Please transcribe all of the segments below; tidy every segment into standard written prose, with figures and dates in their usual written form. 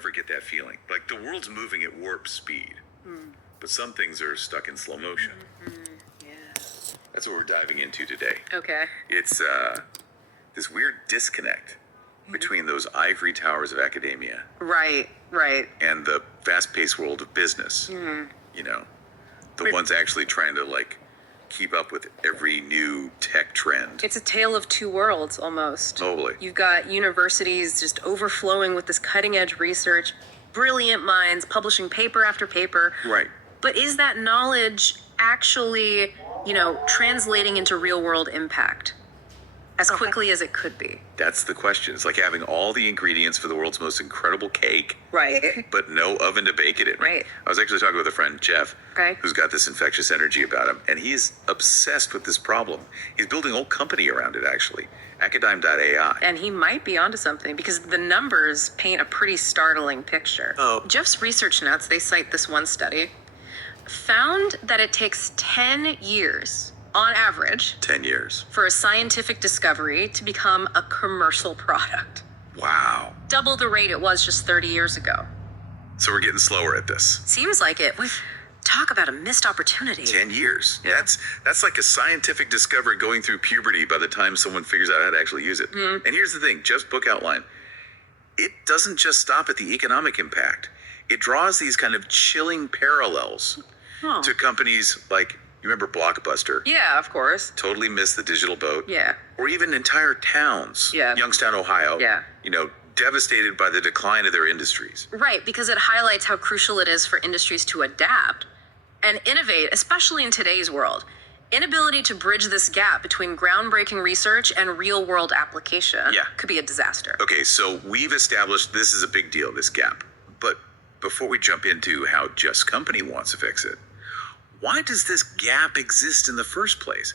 ever get that feeling? Like the world's moving at warp speed, but some things are stuck in slow motion. Yeah. That's what we're diving into today. Okay. It's this weird disconnect between those ivory towers of academia Right. and the fast-paced world of business. You know, the ones actually trying to like keep up with every new tech trend. It's a tale of two worlds almost. Totally. You've got universities just overflowing with this cutting edge research, brilliant minds publishing paper after paper. Right. But is that knowledge actually, translating into real world impact as quickly as it could be? That's the question. It's like having all the ingredients for the world's most incredible cake, Right. but no oven to bake it in. Right. I was actually talking with a friend, Jeff, Okay. who's got this infectious energy about him, and he's obsessed with this problem. He's building a whole company around it, actually. Acadigm.ai. And he might be onto something because the numbers paint a pretty startling picture. Oh. Jeff's research notes, they cite this one study, found that it takes 10 years on average 10 years. for a scientific discovery to become a commercial product. Wow. Double the rate it was just 30 years ago. So we're getting slower at this. Seems like it. Talk about a missed opportunity. 10 years. Yeah. That's like a scientific discovery going through puberty by the time someone figures out how to actually use it. And here's the thing, Jeff's book outline, it doesn't just stop at the economic impact. It draws these kind of chilling parallels Oh. to companies like, you remember Blockbuster? Yeah, of course. Totally missed the digital boat. Yeah. Or even entire towns. Yeah. Youngstown, Ohio. Yeah. Devastated by the decline of their industries. Right, because it highlights how crucial it is for industries to adapt and innovate, especially in today's world. Inability to bridge this gap between groundbreaking research and real-world application could be a disaster. Okay, so we've established this is a big deal, this gap. But before we jump into how Jeff's company wants to fix it, why does this gap exist in the first place?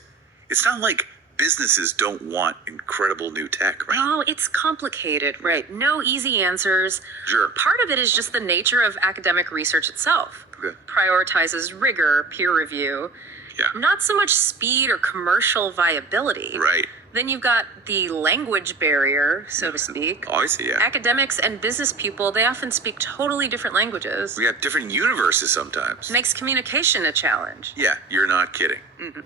It's not like businesses don't want incredible new tech, right? No, it's complicated, right? No easy answers. Sure. Part of it is just the nature of academic research itself. Okay. Prioritizes rigor, peer review, Yeah. not so much speed or commercial viability. Right. Then you've got the language barrier, so to speak. Oh, I see, yeah. Academics and business people, they often speak totally different languages. We got different universes sometimes. Makes communication a challenge. Yeah, you're not kidding.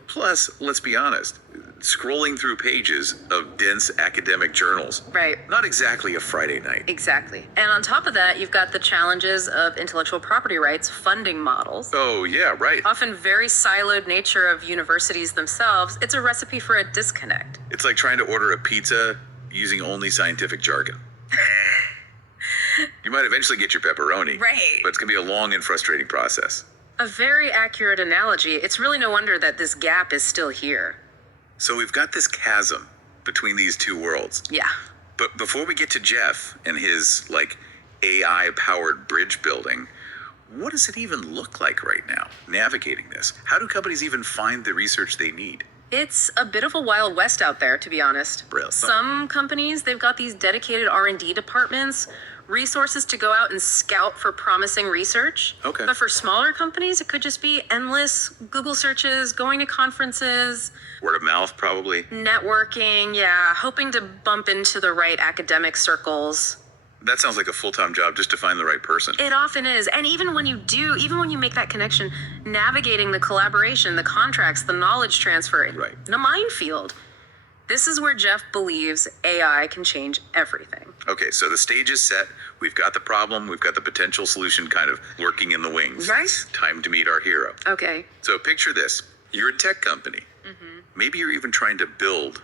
Plus, let's be honest, scrolling through pages of dense academic journals, Right. not exactly a Friday night. Exactly. And on top of that, you've got the challenges of intellectual property rights funding models. Oh, yeah, right. Often very siloed nature of universities themselves. It's a recipe for a disconnect. It's like trying to order a pizza using only scientific jargon. You might eventually get your pepperoni, Right. but it's going to be a long and frustrating process. A very accurate analogy. It's really no wonder that this gap is still here. So we've got this chasm between these two worlds. Yeah. But before we get to Jeff and his AI-powered bridge building, what does it even look like right now, navigating this? How do companies even find the research they need? It's a bit of a wild west out there, to be honest. Really? Some companies, they've got these dedicated R&D departments, resources to go out and scout for promising research. Okay. But for smaller companies, it could just be endless Google searches, going to conferences, Word of mouth, probably. networking, hoping to bump into the right academic circles. That sounds like a full-time job just to find the right person. It often is. And even when you make that connection, navigating the collaboration, the contracts, the knowledge transfer, Right. in a minefield. This is where Jeff believes AI can change everything. Okay, so the stage is set. We've got the problem. We've got the potential solution kind of lurking in the wings. Right. Time to meet our hero. Okay. So picture this. You're a tech company. Maybe you're even trying to build,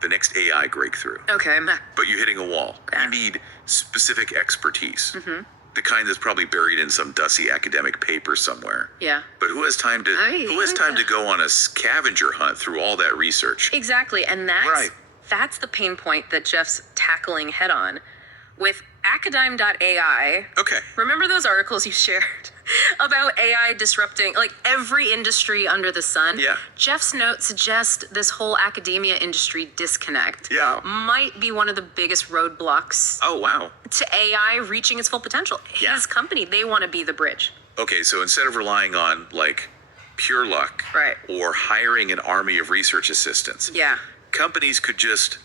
the next AI breakthrough. Okay. But you're hitting a wall. Yeah. You need specific expertise. The kind that's probably buried in some dusty academic paper somewhere. Yeah. But who has time to go on a scavenger hunt through all that research? Exactly. And that's the pain point that Jeff's tackling head on with Acadigm.ai. Okay. Remember those articles you shared about AI disrupting every industry under the sun? Yeah. Jeff's note suggests this whole academia industry disconnect might be one of the biggest roadblocks Oh, wow. to AI reaching its full potential. Yeah. His company, they want to be the bridge. Okay, so instead of relying on, pure luck Right. or hiring an army of research assistants, Yeah. companies could just,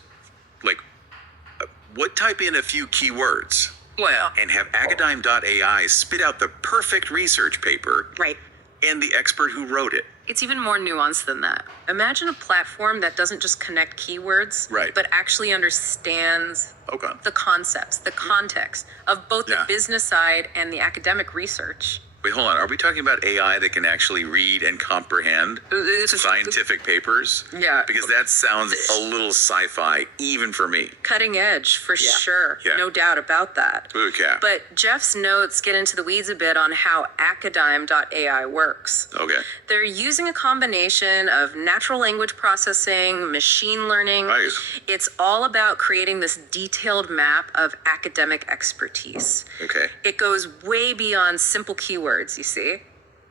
type in a few keywords Well, and have Acadigm.ai spit out the perfect research paper right. and the expert who wrote it. It's even more nuanced than that. Imagine a platform that doesn't just connect keywords, Right. but actually understands Okay. the concepts, the context of both Yeah. the business side and the academic research. Wait, hold on. Are we talking about AI that can actually read and comprehend This is scientific papers? Yeah. Because that sounds a little sci-fi, even for me. cutting edge for sure. Yeah. No doubt about that. Okay. But Jeff's notes get into the weeds a bit on how Acadigm.ai works. Okay. They're using a combination of natural language processing, machine learning. Nice. It's all about creating this detailed map of academic expertise. Okay. It goes way beyond simple keywords, you see?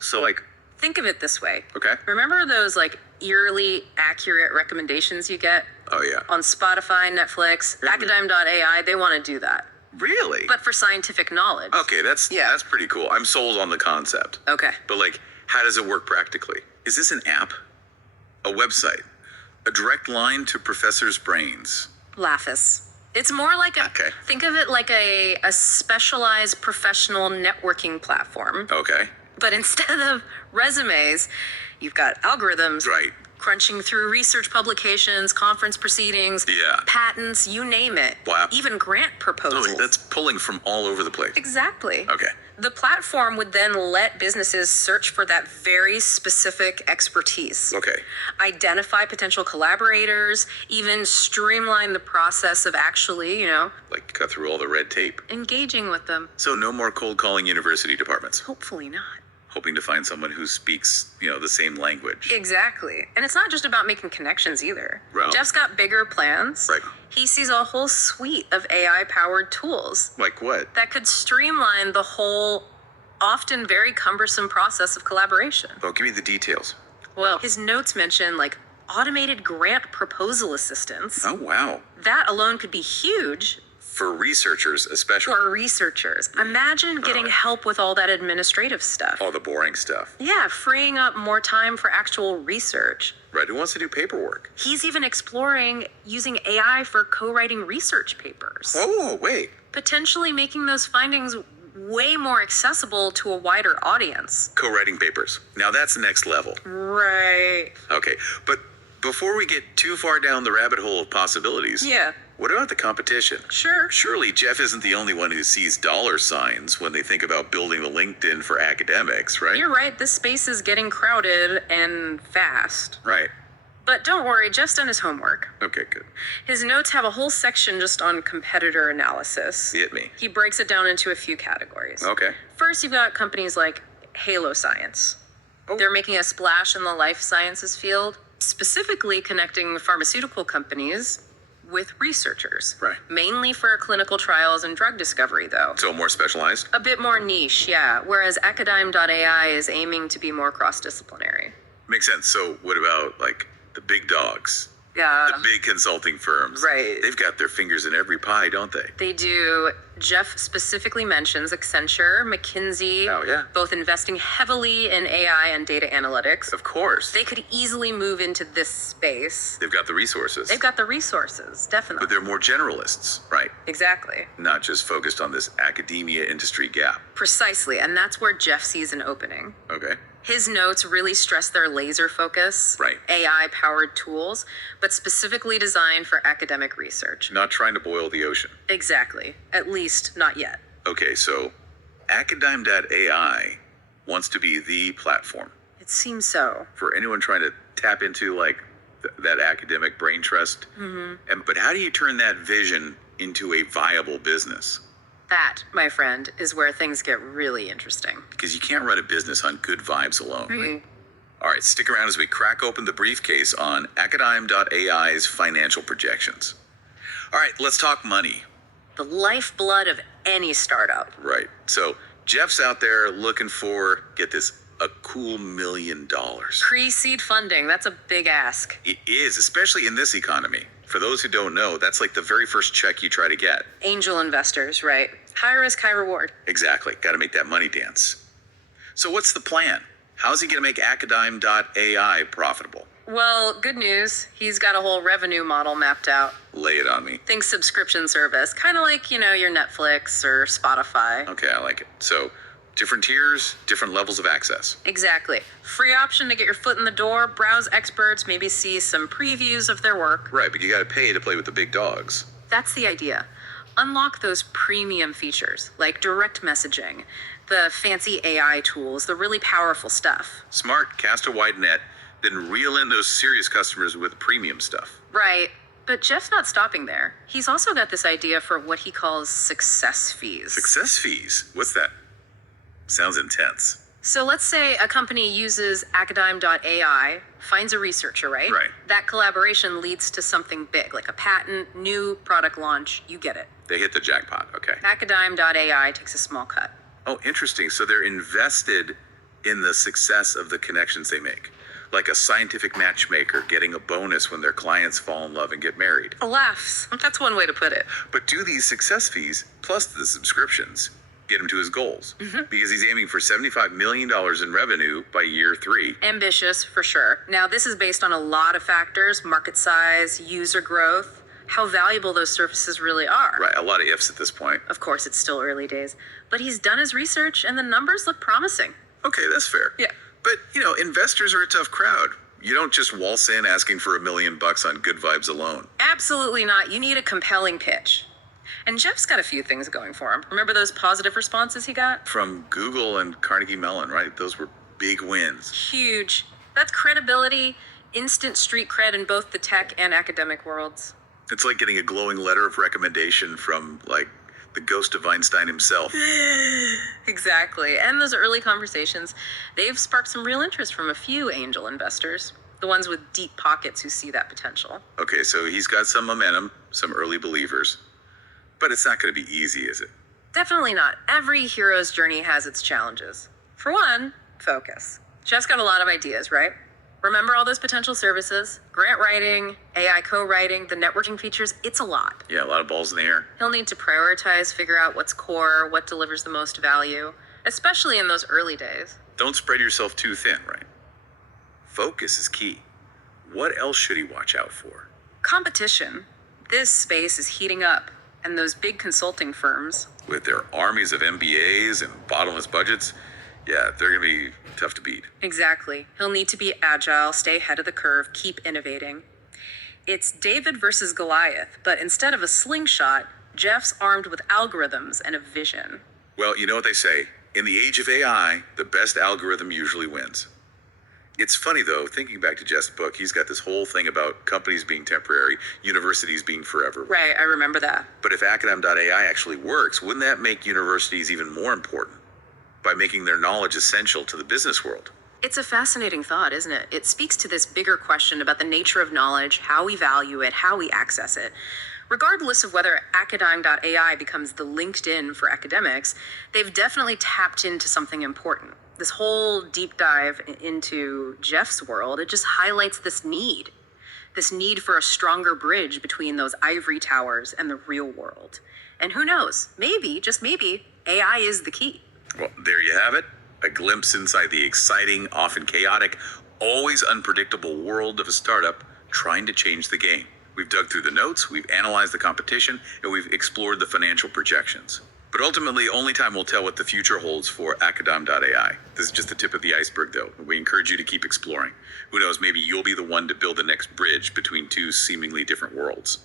So, like, Think of it this way. okay. Remember those like eerily accurate recommendations you get Oh, yeah. on Spotify, Netflix, Acadigm.ai? They want to do that, Really? but for scientific knowledge. Okay, that's pretty cool. I'm sold on the concept. Okay. But, like, how does it work practically? Is this an app? A website? A direct line to professors' brains? Laphis. It's more like Okay. think of it like a specialized professional networking platform. Okay. But instead of resumes, you've got algorithms Right. crunching through research publications, conference proceedings, Yeah. patents, you name it. Wow. Even grant proposals. Oh, that's pulling from all over the place. Exactly. Okay. The platform would then let businesses search for that very specific expertise. Okay. Identify potential collaborators, even streamline the process of actually, Like, cut through all the red tape. engaging with them. So, no more cold calling university departments, Hopefully not. hoping to find someone who speaks, the same language. Exactly. And it's not just about making connections either. Well- Jeff's got bigger plans. Right. He sees a whole suite of AI powered tools Like what? that could streamline the whole, often very cumbersome process of collaboration. Oh, give me the details. Well, his notes mention like automated grant proposal assistance. Oh, wow. That alone could be huge For researchers, especially. for researchers. Imagine getting help with all that administrative stuff. All the boring stuff. Yeah, freeing up more time for actual research. Right. Who wants to do paperwork? He's even exploring using AI for co-writing research papers, Oh, wait. potentially making those findings way more accessible to a wider audience. Co-writing papers. Now that's next level. Right. Okay. But before we get too far down the rabbit hole of possibilities, Yeah, what about the competition? sure. Surely Jeff isn't the only one who sees dollar signs when they think about building the LinkedIn for academics, right? You're right, this space is getting crowded and fast. Right. But don't worry, Jeff's done his homework. Okay, good. His notes have a whole section just on competitor analysis. Hit me. He breaks it down into a few categories. Okay. First, you've got companies like Halo Science. Oh. They're making a splash in the life sciences field, specifically connecting pharmaceutical companies with researchers. Right. Mainly for clinical trials and drug discovery, though. So more specialized? A bit more niche, yeah, whereas Acadigm.ai is aiming to be more cross-disciplinary. Makes sense. So what about like the big dogs? Yeah. The big consulting firms. Right. They've got their fingers in every pie, don't they? They do. Jeff specifically mentions Accenture, McKinsey, Oh, yeah. both investing heavily in AI and data analytics. Of course. They could easily move into this space. They've got the resources. They've got the resources, definitely. But they're more generalists, right? Exactly. Not just focused on this academia industry gap. Precisely. And that's where Jeff sees an opening. Okay. His notes really stress their laser focus, Right. AI powered tools, but specifically designed for academic research. Not trying to boil the ocean. Exactly. At least not yet. Okay, so Acadigm.ai wants to be the platform It seems so. for anyone trying to tap into like that academic brain trust. Mm-hmm. But how do you turn that vision into a viable business? That, my friend, is where things get really interesting. Because you can't run a business on good vibes alone. Right? All right, stick around as we crack open the briefcase on Acadigm.ai's financial projections. All right, let's talk money. The lifeblood of any startup. Right. So Jeff's out there looking for, get this, a cool $1 million. Pre-seed funding, that's a big ask. It is, especially in this economy. For those who don't know, that's like the very first check you try to get. Angel investors, right? High risk, high reward. Exactly. Got to make that money dance. So what's the plan? How's he going to make Acadigm.ai profitable? Well, good news. He's got a whole revenue model mapped out. Lay it on me. Think subscription service, kind of like, your Netflix or Spotify. Okay, I like it. So, different tiers, different levels of access. Exactly. Free option to get your foot in the door, browse experts, maybe see some previews of their work. Right, but you got to pay to play with the big dogs. That's the idea. Unlock those premium features, like direct messaging, the fancy AI tools, the really powerful stuff. Smart, cast a wide net, then reel in those serious customers with premium stuff. Right. But Jeff's not stopping there. He's also got this idea for what he calls success fees. Success fees? What's that? Sounds intense. So let's say a company uses Acadigm.ai, finds a researcher, right? Right. That collaboration leads to something big, like a patent, new product launch. You get it. They hit the jackpot, okay. Acadigm.ai takes a small cut. Oh, interesting. So they're invested in the success of the connections they make. Like a scientific matchmaker getting a bonus when their clients fall in love and get married. Laughs. That's one way to put it. But do these success fees, plus the subscriptions, get him to his goals? Because he's aiming for $75 million in revenue by year 3. Ambitious, for sure. Now, this is based on a lot of factors: market size, user growth, how valuable those services really are. Right, a lot of ifs at this point. Of course, it's still early days, but he's done his research and the numbers look promising. Okay, that's fair. Yeah. But, investors are a tough crowd. You don't just waltz in asking for $1 million on good vibes alone. Absolutely not. You need a compelling pitch. And Jeff's got a few things going for him. Remember those positive responses he got? From Google and Carnegie Mellon, right? Those were big wins. Huge. That's credibility, instant street cred in both the tech and academic worlds. It's like getting a glowing letter of recommendation from, the ghost of Einstein himself. Exactly. And those early conversations, they've sparked some real interest from a few angel investors, the ones with deep pockets who see that potential. Okay, so he's got some momentum, some early believers. But it's not going to be easy, is it? Definitely not. Every hero's journey has its challenges. For one, focus. Jeff's got a lot of ideas, right? Remember all those potential services? Grant writing, AI co-writing, the networking features, it's a lot. Yeah, a lot of balls in the air. He'll need to prioritize, figure out what's core, what delivers the most value, especially in those early days. Don't spread yourself too thin, right? Focus is key. What else should he watch out for? Competition. This space is heating up, and those big consulting firms, With their armies of MBAs and bottomless budgets, yeah, they're going to be tough to beat. exactly. He'll need to be agile, stay ahead of the curve, keep innovating. It's David versus Goliath, but instead of a slingshot, Jeff's armed with algorithms and a vision. Well, you know what they say. In the age of AI, the best algorithm usually wins. It's funny, though, thinking back to Jeff's book, he's got this whole thing about companies being temporary, universities being forever. Right, I remember that. But if Acadigm.ai actually works, wouldn't that make universities even more important by making their knowledge essential to the business world? It's a fascinating thought, isn't it? It speaks to this bigger question about the nature of knowledge, how we value it, how we access it. Regardless of whether Acadigm.ai becomes the LinkedIn for academics, they've definitely tapped into something important. This whole deep dive into Jeff's world, it just highlights this need for a stronger bridge between those ivory towers and the real world. And who knows, maybe, just maybe, AI is the key. Well, there you have it. A glimpse inside the exciting, often chaotic, always unpredictable world of a startup trying to change the game. We've dug through the notes, we've analyzed the competition, and we've explored the financial projections. But ultimately, only time will tell what the future holds for Acadigm.ai. This is just the tip of the iceberg, though. We encourage you to keep exploring. Who knows, maybe you'll be the one to build the next bridge between two seemingly different worlds.